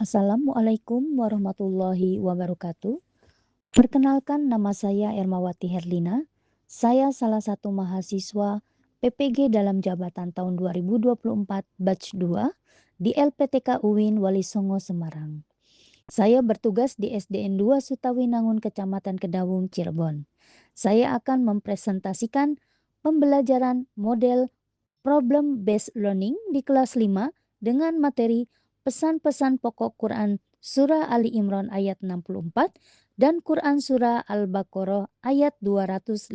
Assalamualaikum warahmatullahi wabarakatuh. Perkenalkan, nama saya Ermawati Herlina. Saya salah satu mahasiswa PPG dalam jabatan tahun 2024 batch 2 di LPTK UIN Wali Songo Semarang. Saya bertugas di SDN 2 Sutawinangun Kecamatan Kedawung Cirebon. Saya akan mempresentasikan pembelajaran model Problem Based Learning di kelas 5 dengan materi pesan-pesan pokok Quran Surah Ali Imran ayat 64 dan Quran Surah Al-Baqarah ayat 256.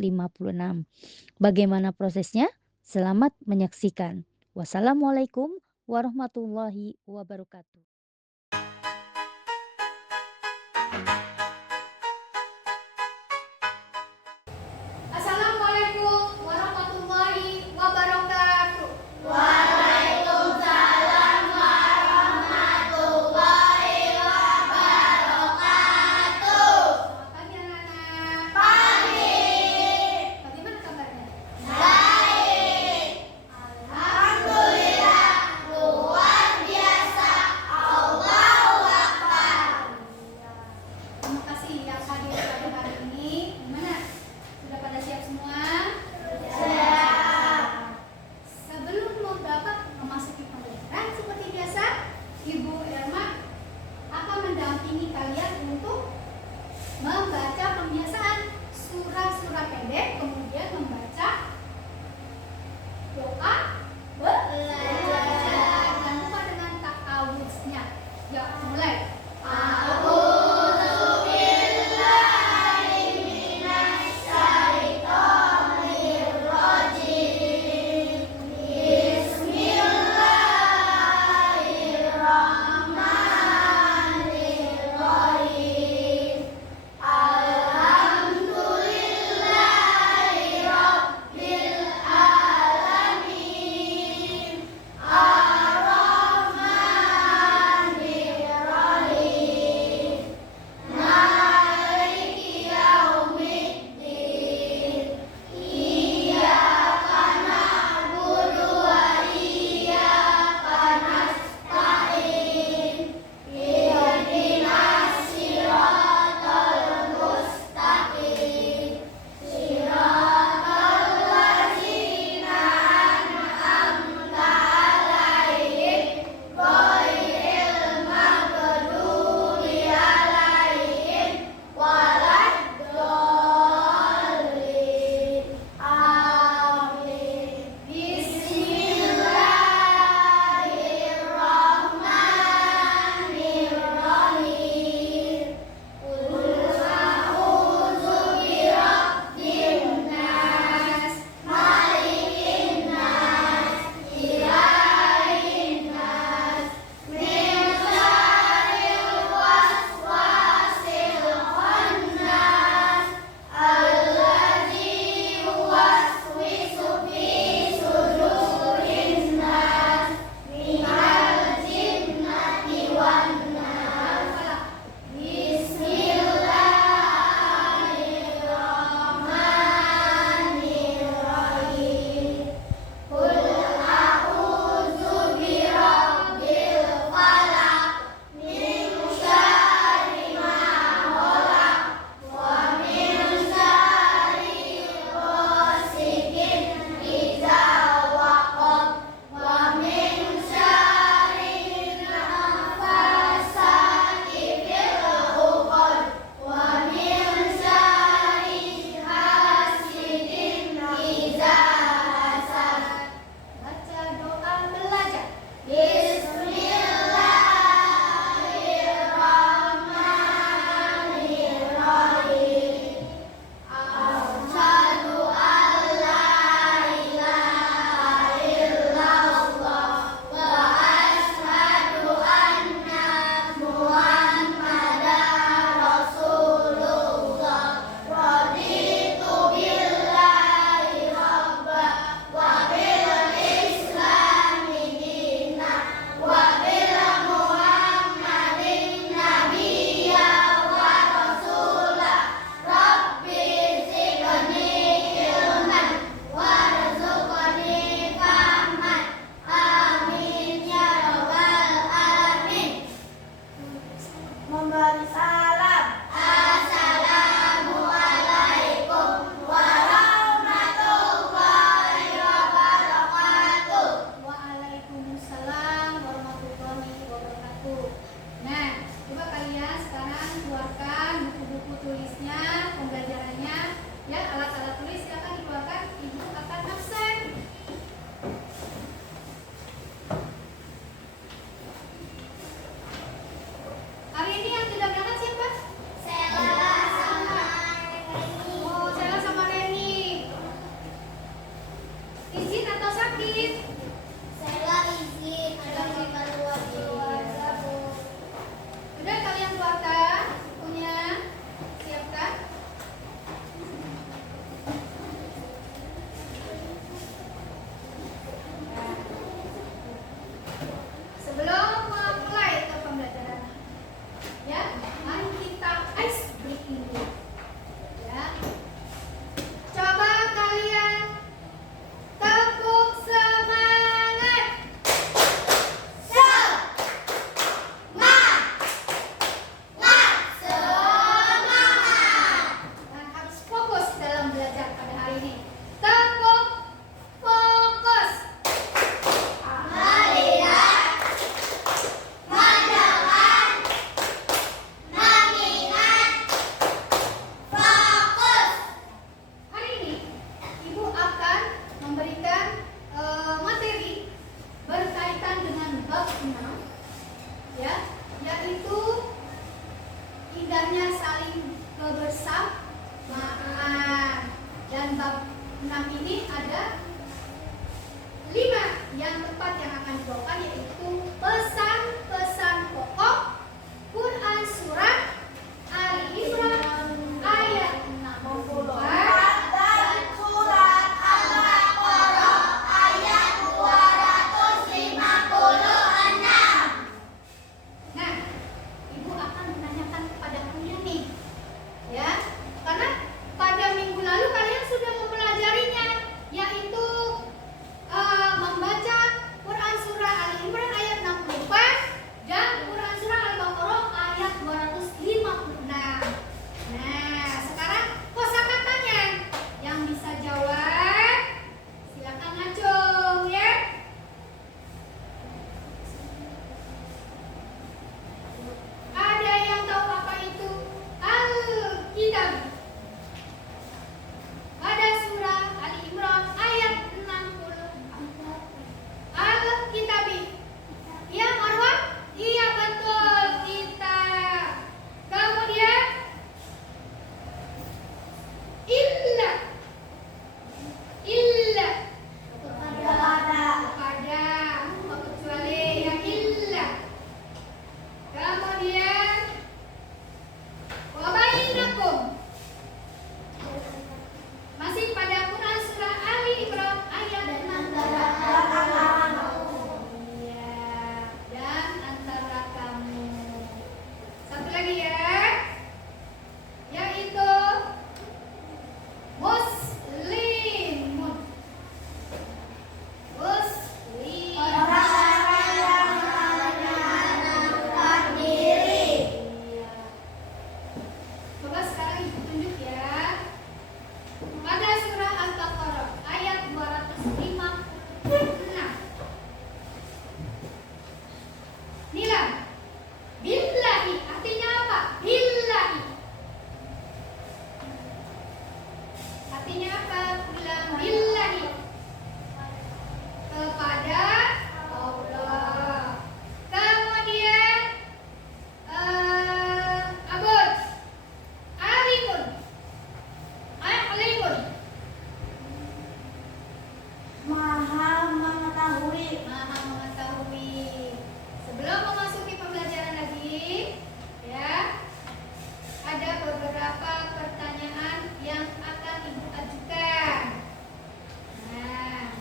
Bagaimana prosesnya? Selamat menyaksikan. Wassalamualaikum warahmatullahi wabarakatuh. Assalamualaikum warahmatullahi wabarakatuh. Selamat pagi anak-anak. Bagaimana kabarnya? Alhamdulillah. belajarnya saling kebersamaan. Dan bab 6 ini ada 5 yang tepat yang akan dibawakan, yaitu pesan-pesan pokok, Quran Surat Ali Imran ayat 62 dan Surat Al-Baqarah ayat 256. Nah, Ibu akan menanyakan kepada kalian nih, ya, karena pada minggu lalu kalian sudah mempelajarinya, yaitu membaca Quran Surah Ali Imran ayat 64 dan Quran Surah Al-Baqarah ayat 256. Nah, sekarang kosakatanya yang bisa jawab silakan ngacung ya. Ada yang tahu apa itu Al-Kitab? Ada surah Ali Imran ayat 60. Al-Kitabi. Iya, Marwan? Iya, betul, kita. Kemudian illa kepada kecuali yang illa. Kemudian wa bainakum, masih pada Quran surah Ali Imran ayat 6. Iya, dan antara kamu. Satu lagi ya, yaitu muslimun. Orang yang menyatakan diri. Iya. Coba sekarang Ibu tunjuk ya. Pada surah Al-Baqarah ayat 256. Nila, billahi artinya apa? Billahi. Artinya apa? Bilang billahi. Kepada Allah. Kemudian abud. Alimun. Alimun. Maha mengetahui. Maha mengetahui. Sebelum memasuki pembelajaran lagi, ya, ada beberapa pertanyaan yang akan Ibu ajukan. Nah,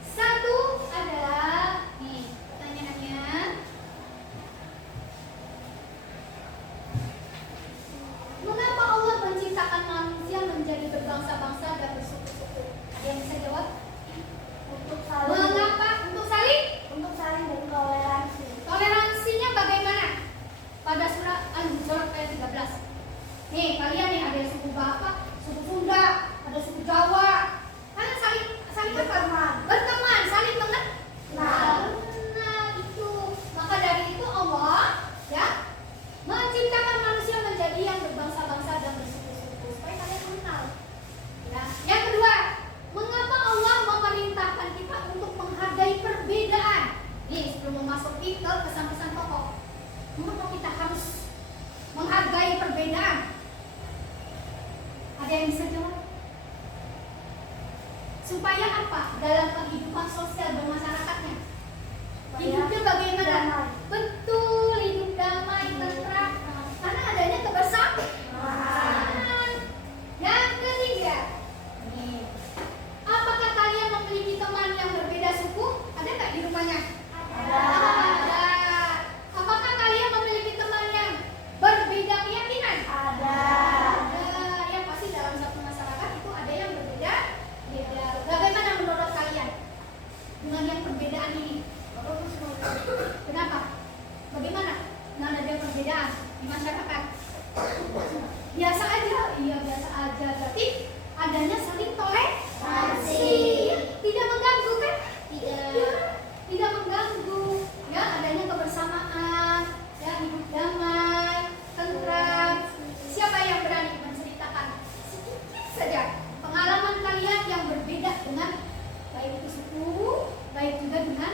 satu adalah nih pertanyaannya. Mengapa Allah menciptakan manusia menjadi berbangsa-bangsa dan bersuku-suku? Ada yang bisa jawab? Untuk saling Mengapa? Untuk saling? dan toleransi. Toleransinya bagaimana? Pada surah Al-Hujurat ayat 13. Nih, kalian nih ada suku Batak, suku Sunda, ada suku Jawa. Kalian saling Berteman. berteman, saling mengenal. Nah. Nah, itu. Maka dari itu Allah ya menciptakan manusia menjadi yang berbangsa-bangsa dan bersuku-suku supaya kalian mengenal. Ya. Yang kedua, mengapa Allah memerintahkan kita untuk menghargai perbedaan? Nih, sebelum memasuki ke pesan-pesan pokok, mengapa kita harus menghargai perbedaan? Ada yang bisa jawab? Supaya apa? Dalam kehidupan sosial bermasyarakatnya. Hidupnya bagaimana? damai. Betul, hidup damai, tentram. Karena adanya kebersamaan. Yang ketiga, nih, apakah kalian memiliki teman yang berbeda suku? Ada nggak di rumahnya? Ada. Apakah kalian memiliki teman yang berbeda keyakinan? Ada. Ada. Ya pasti dalam satu masyarakat itu ada yang berbeda. Bagaimana menurut kalian dengan yang perbedaan ini? Kenapa? Bagaimana? Dengan ada perbedaan di masyarakat? Biasa aja, iya biasa aja. Berarti adanya saling toleransi. Tidak mengganggu kan? Tidak mengganggu. Ya, adanya kebersamaan, ya, hidup damai, tentram. Siapa yang berani menceritakan sedikit saja pengalaman kalian yang berbeda dengan baik itu suku, baik juga dengan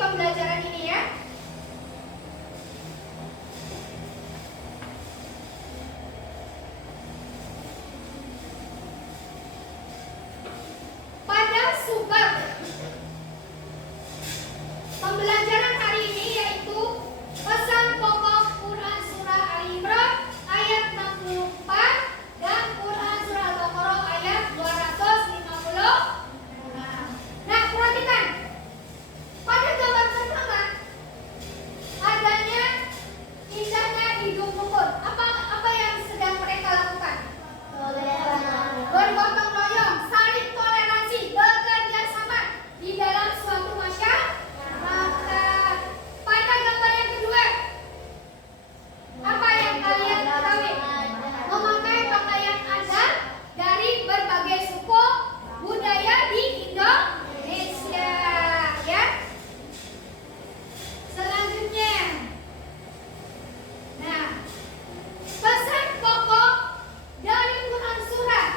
pembelajaran ini ya. Pada subbab pembelajaran hari ini yaitu pesan pokok Quran surah Ali Imran ayat 64 dan Quran surah Al-Baqarah ayat 250. Nah, perhatikan. Pada gambar pertama adanya indahnya hidung rukun. Apa yang sedang mereka lakukan? Bergotong royong, saling toleransi, bekerja sama di dalam suatu masyarakat. Pada gambar yang kedua, apa yang kalian ketahui? Memakai pakaian adat dari berbagai suku budaya di Indonesia, ya. Selanjutnya, nah, pesan pokok dari Quran surah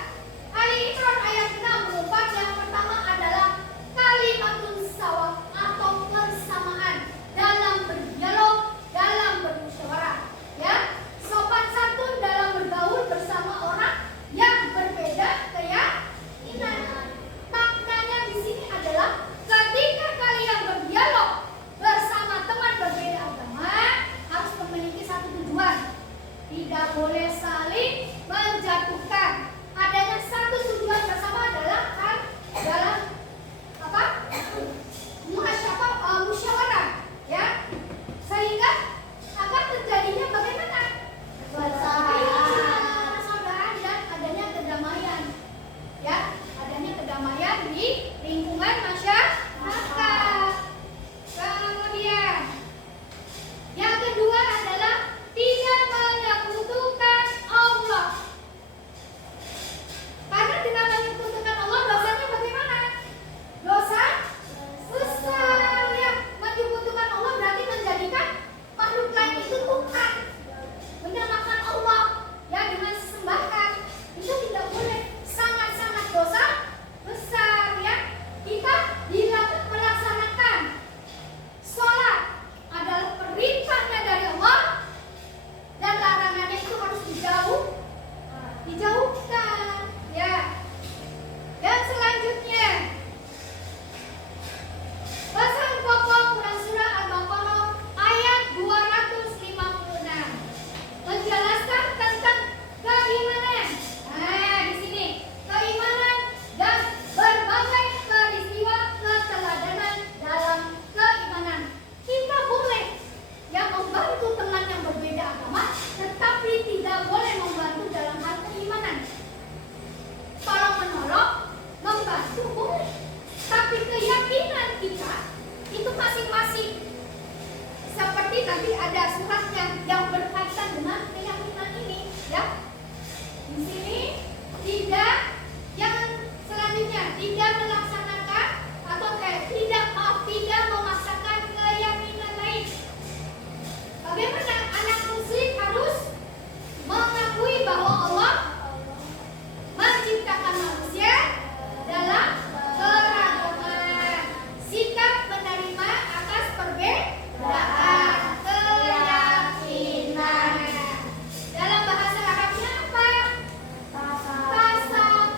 Ali Imran ayat 64 yang pertama adalah kalimatun sawab atau persamaan dalam berdialog, dalam bermusyawarah, ya. Sopan santun dalam bergaul bersama orang yang berbeda keyakinan. Maknanya di sini adalah ketika kalian berdialog bersama teman berbeda agama harus memiliki satu tujuan. Tidak boleh saling menjatuhkan. Adanya satu tujuan bersama adalah dalam apa? Musyawarah, ya. Sehingga akan terjadinya bagaimana? Persaudaraan dan adanya kedamaian, ya. Adanya kedamaian di lingkungan masyarakat. Kemudian yang kedua adalah tidak menyekutukan Allah. Karena tidak menyekutukan Allah dosanya bagaimana? Dosa besar, ya. Menyekutukan Allah berarti menjadikan makhluk lain itu Tuhan, menyamakan Allah, ya, dengan sesembahan. Itu tidak boleh, sangat-sangat dosa besar, ya. Kita melaksanakan sholat adalah perintahnya dari Allah dan larangannya itu harus dijauhkan, ya. Dan selanjutnya pesan pokok Quran surah Al-Baqarah ayat 256 menjelaskan tentang keimanan. Nah, di sini keimanan dan berbagai peristiwa keteladanan dalam keimanan. Kita boleh yang membantu teman yang berbeda agama, tetapi tidak boleh membantu dalam hal keimanan. Tolong menolong, membantu boleh, tapi keyakinan kita itu masing-masing. Seperti tadi ada suratnya yang berkaitan dengan keyakinan ini, ya. Di sini tidak, yang selanjutnya tidak melaksanakan atau tidak memaksakan keyakinan lain. Bagaimana anak muslim harus mengakui bahwa Allah menciptakan manusia dalam keragaman, sikap menerima atas perbedaan keyakinan. Dalam bahasa Arabnya apa? Tasawuf.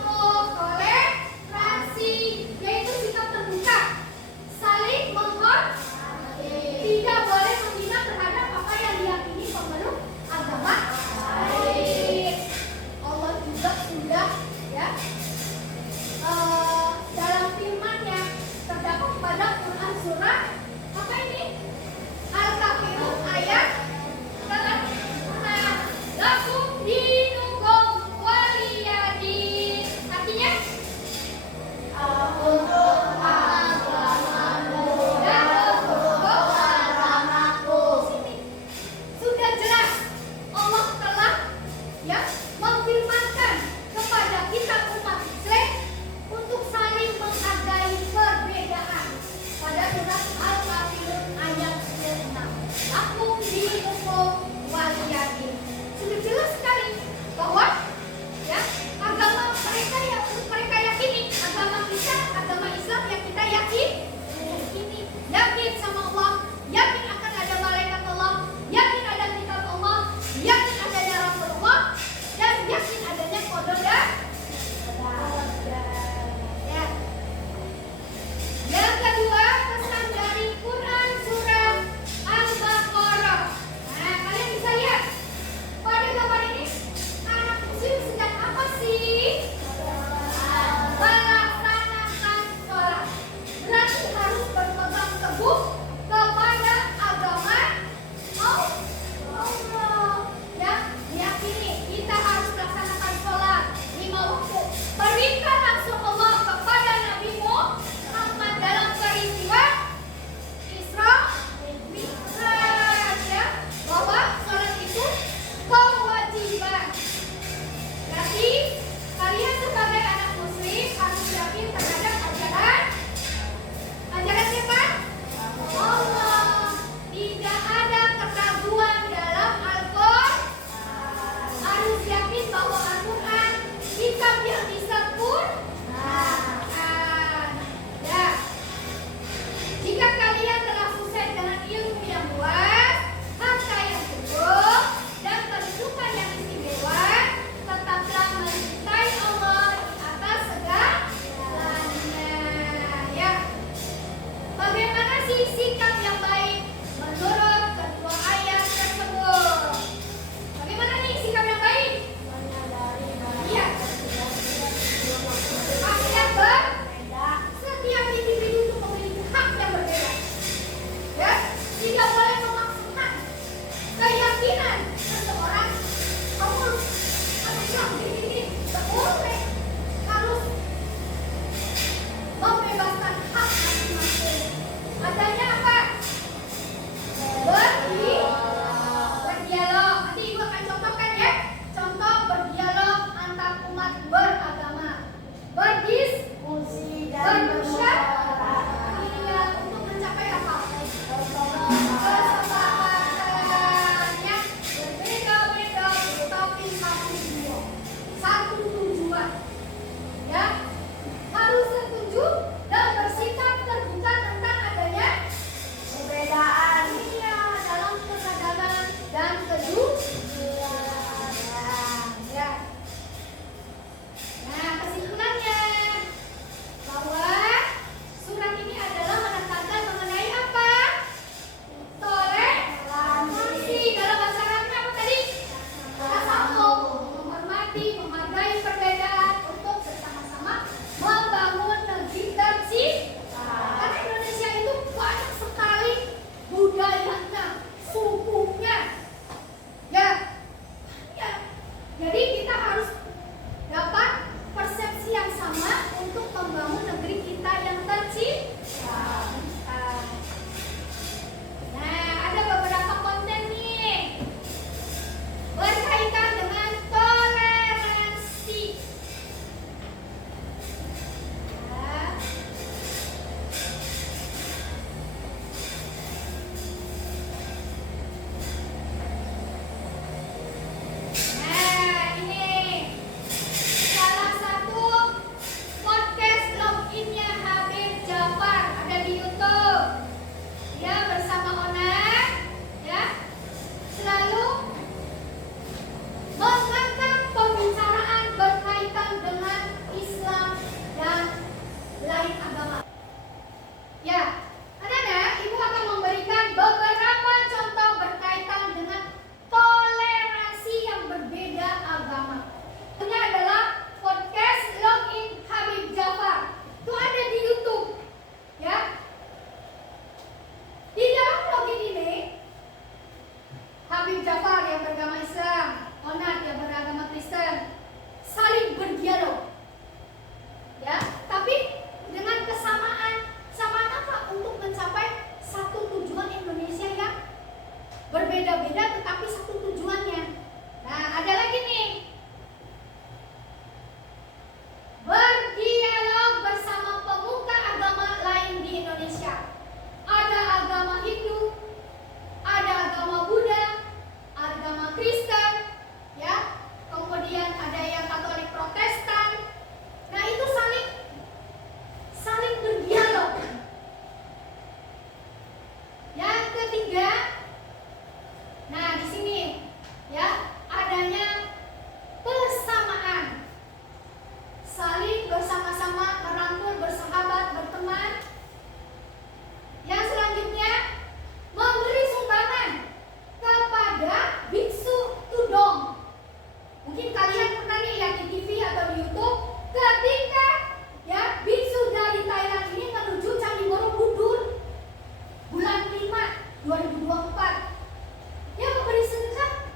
2024. Ya, memberi sedekah.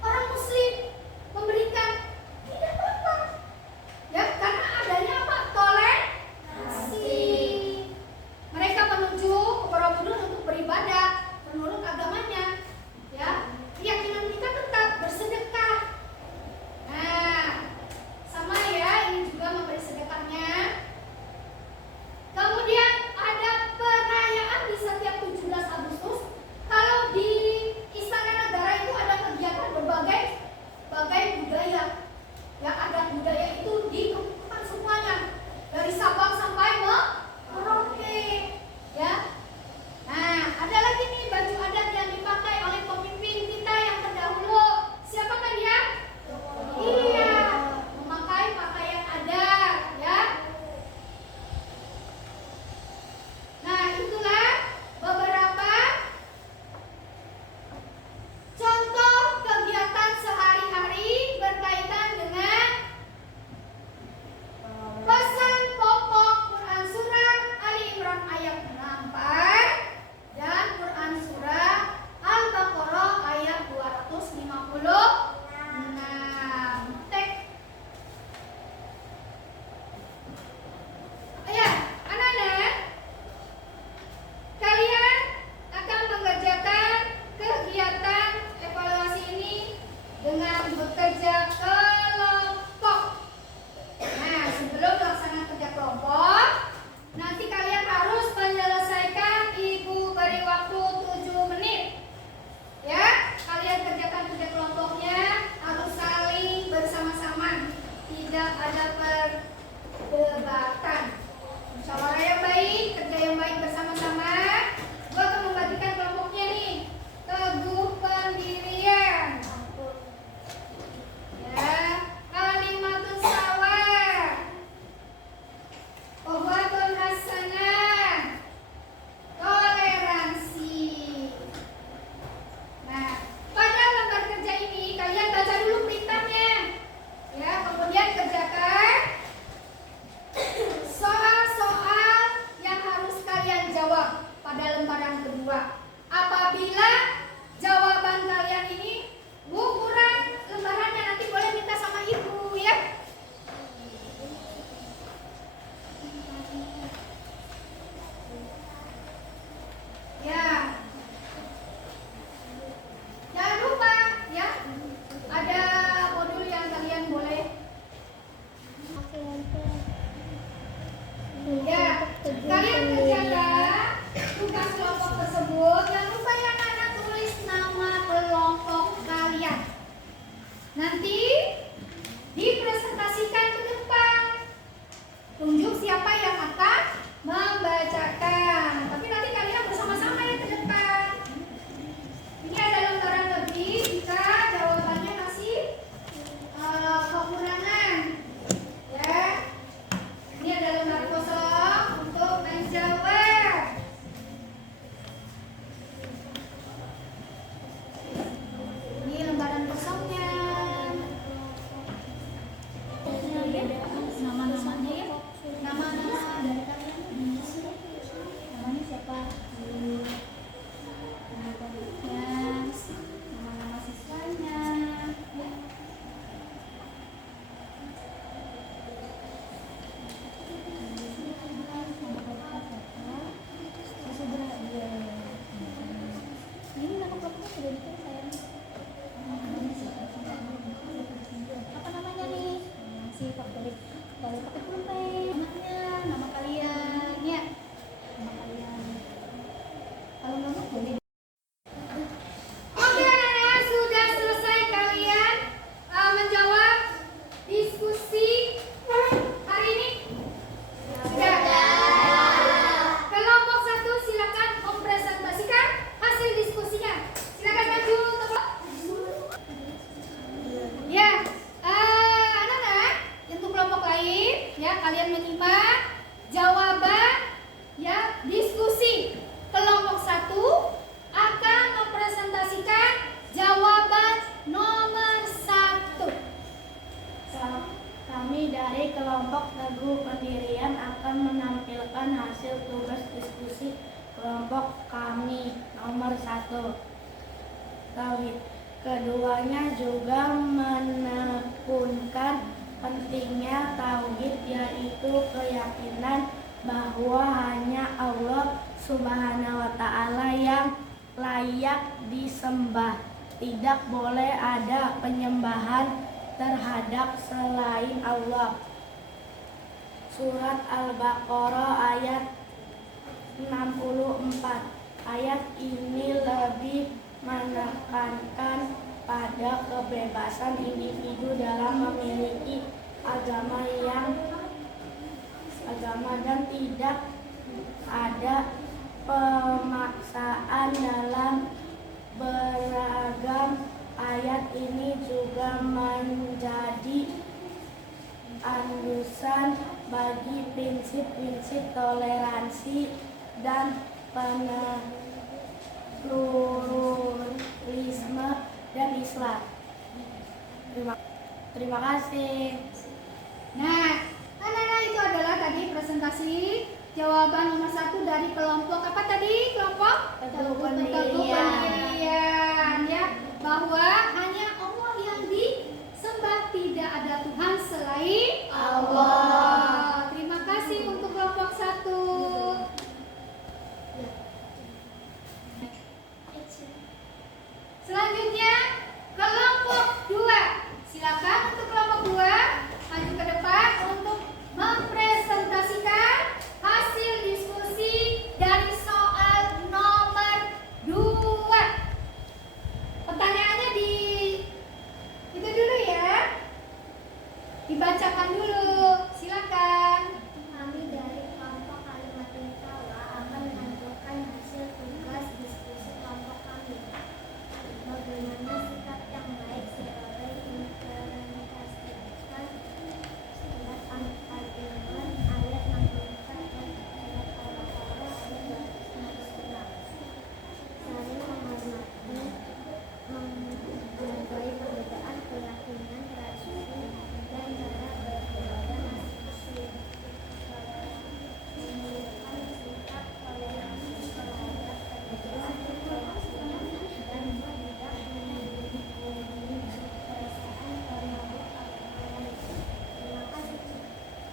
Orang muslim memberikan tidak apa-apa. Ya, karena adanya apa? Toleransi. Mereka menuju ke Borobudur untuk beribadah menurut agamanya. Ya, keyakinan kita tetap bersedekah. Nah, sama ya, ini juga memberi sedekahnya. Kemudian ada perayaan di setiap 17 Agustus. Kalau di Istana Negara itu ada kegiatan berbagai budaya. Ya, adat budaya itu dikumpulkan semuanya dari Sabang sampai Merauke. Ya. Nah, ada lagi nih baju adat yang dipakai oleh pemimpin kita yang terdahulu. Siapakah dia? Iya, memakai pakaian adat, ya. Nah, itulah beberapa contoh kegiatan sehari-hari berkaitan dengan pesan pokok Quran Surah Ali Imran ayat 64 dan Quran Surah Al-Baqarah ayat 256. Tek. Ya, anak-anak, kalian akan mengerjakan kegiatan evaluasi ini dengan bekerja kelompok. Nah, sebelum melaksanakan kerja kelompok, nanti kalian harus menyelesaikan ibu beri waktu 7 menit. Ya, kalian kerjakan kerja kelompoknya harus saling bersama-sama, tidak ada perdebatan. Musyawarah yang baik, kerja yang baik bersama-sama. Gua akan membagikan kelompoknya nih. Teguh pendirian. Ya, kalimatun sawah. Uhwatun hasanah. Toleransi. Nah, pada lembar kerja ini kalian baca dulu perintahnya. Ya, kemudian kerjakan soal-soal yang harus kalian jawab pada lembaran kedua. Apabila jawaban kalian ini kurang lembarannya, nanti boleh minta sama ibu ya. Ya. Jangan lupa ya, ada modul yang kalian boleh. Ya, kalian kerjakan tugas kelompok tersebut. Jangan lupa ya anak-anak, tulis nama kelompok kalian. Nanti dipresentasikan ke depan. Tunjuk siapa yang akan membacakan. Tapi nanti kalian bersama-sama ya ke depan. Ini ada lembaran lebih jika jawabannya masih kekurangan. Ya. Ini ada lembar kosong untuk menjawab. Ini lembaran kosongnya. Nomor 1, tauhid. Keduanya juga menekankan pentingnya tauhid, yaitu keyakinan bahwa hanya Allah Subhanahu wa Ta'ala yang layak disembah. Tidak boleh ada penyembahan terhadap selain Allah. Surat Al-Baqarah ayat 64. Ayat ini lebih menekankan pada kebebasan individu dalam memiliki agama dan tidak ada pemaksaan dalam beragam. Ayat ini juga menjadi andalan bagi prinsip-prinsip toleransi dan pluralisme dan Islam. Terima kasih. Nah, anak-anak, itu adalah tadi presentasi jawaban nomor 1 dari kelompok apa tadi? Kelompok Teguh Pendirian, ya, bahwa hanya Allah yang disembah, tidak ada Tuhan selain Allah. Terima kasih untuk kelompok 1. Selanjutnya kelompok 2. Silakan untuk kelompok 2 maju ke depan untuk mempresentasikan hasil diskusi dari soal nomor 2. Pertanyaannya itu dulu ya. Dibacakan dulu. Silakan. Kami dari kelompok Kalimatul Tawa akan menentukan hasil tugas diskusi kelompok kami. Bagaimana sikap yang baik sebagai implementasikan surat Al-Iman ayat 64 dan surat Al-Baqarah ayat 256. Saling menghormati, menghargai perbedaan keyakinan, tradisi, dan cara beribadah masing-masing. Menunjukkan sikap toleransi terhadap perbedaan keyakinan dan tidak memiliki perasaan terhadap agama lain. Terima kasih.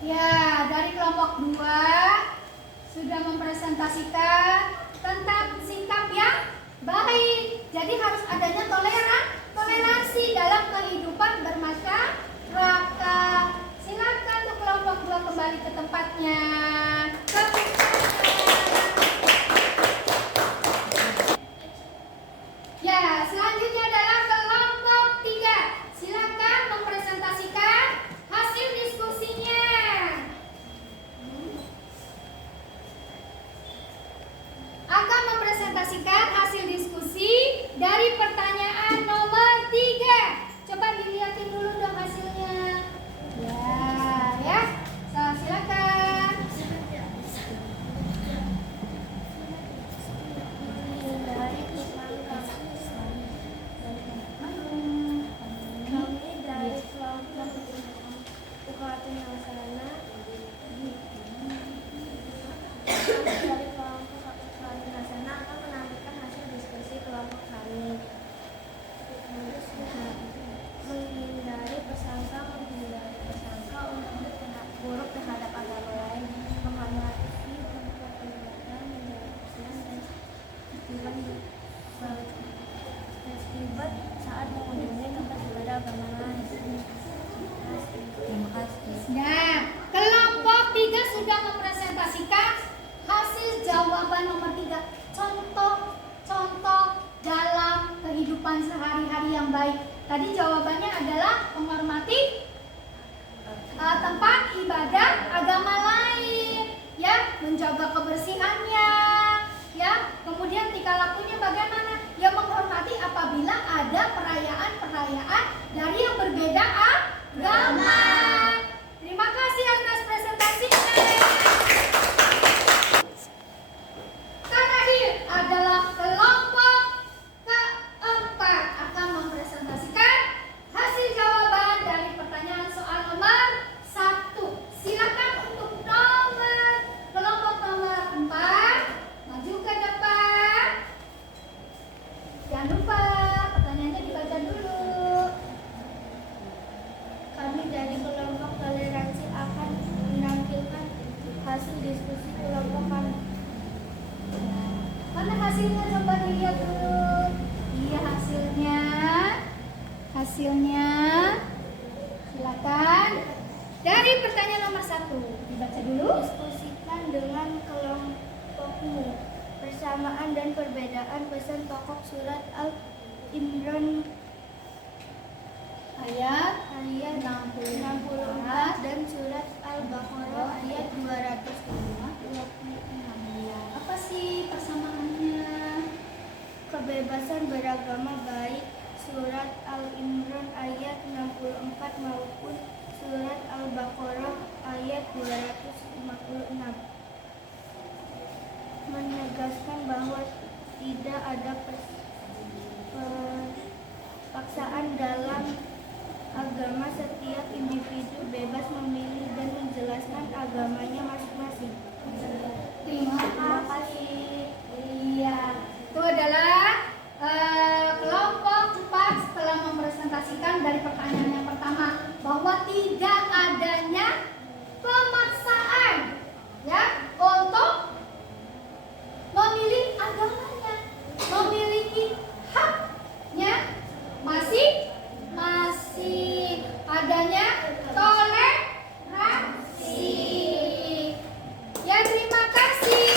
Ya, dari kelompok 2 sudah mempresentasikan tentang sikap yang baik. Jadi harus adanya toleransi dalam kehidupan bermasyarakat. Silakan untuk kelompok 2 kembali ke tempatnya. Ya, selanjutnya adalah kelompok 3. Silakan mempresentasikan hasil diskusinya. Akan mempresentasikan hasil diskusi dari pertanyaan nomor 3. Coba dilihatin dulu dong hasilnya. Ya. Silakan. Kami dari kelompok Ukhawatin Hasanah akan menampilkan hasil diskusi kelompok kami. Menghindari prasangka untuk bertindak buruk terhadap agama lain, menghormati bentuk ibadah, menjaga kebersihan dan terlibat saat mengunjungi tempat ibadah agama lain. Terima kasih. Nah, kelompok 3 sudah mempresentasikan hasil jawaban nomor 3. Contoh dalam kehidupan sehari-hari yang baik. Tadi jawabannya adalah menghormati tempat ibadah agama lain, ya, menjaga kebersihannya, ya. Kemudian tingkah lakunya bagaimana? Ya, menghormati apabila ada perayaan-perayaan dari yang berbeda agama. Terima kasih atas presentasinya. Terakhir adalah kelompok keempat akan mempresentasikan hasil jawaban dari pertanyaan soal nomor 1. Silakan untuk kelompok nomor 4 maju ke depan. Jangan lupa pertanyaannya dibaca dulu. Kami dari kelompok toleransi akan menampilkan hasil diskusi kelompok kami. Mana hasilnya, coba dilihat dulu. Iya, hasilnya. Hasilnya. Silakan. Dari pertanyaan nomor 1 dibaca dulu. Diskusikan dengan kelompokmu persamaan dan perbedaan pesan pokok surat Al-Imran Ayat ayat 64 dan surat Al-Baqarah ayat 226. Apa sih persamaannya? Kebebasan beragama baik surat Al-Imran ayat 64 maupun surat Al-Baqarah ayat 256 menegaskan bahwa tidak ada paksaan dalam agama. Setiap individu bebas memilih dan menjelaskan agamanya masing-masing. Terima kasih. Iya, itu adalah kelompok 4 setelah mempresentasikan dari pertanyaan yang pertama bahwa tidak adanya pemaksaan ya untuk memilih agamanya, memiliki haknya masing-masing, adanya toleransi. Ya, terima kasih.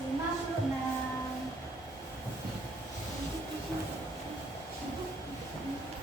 156.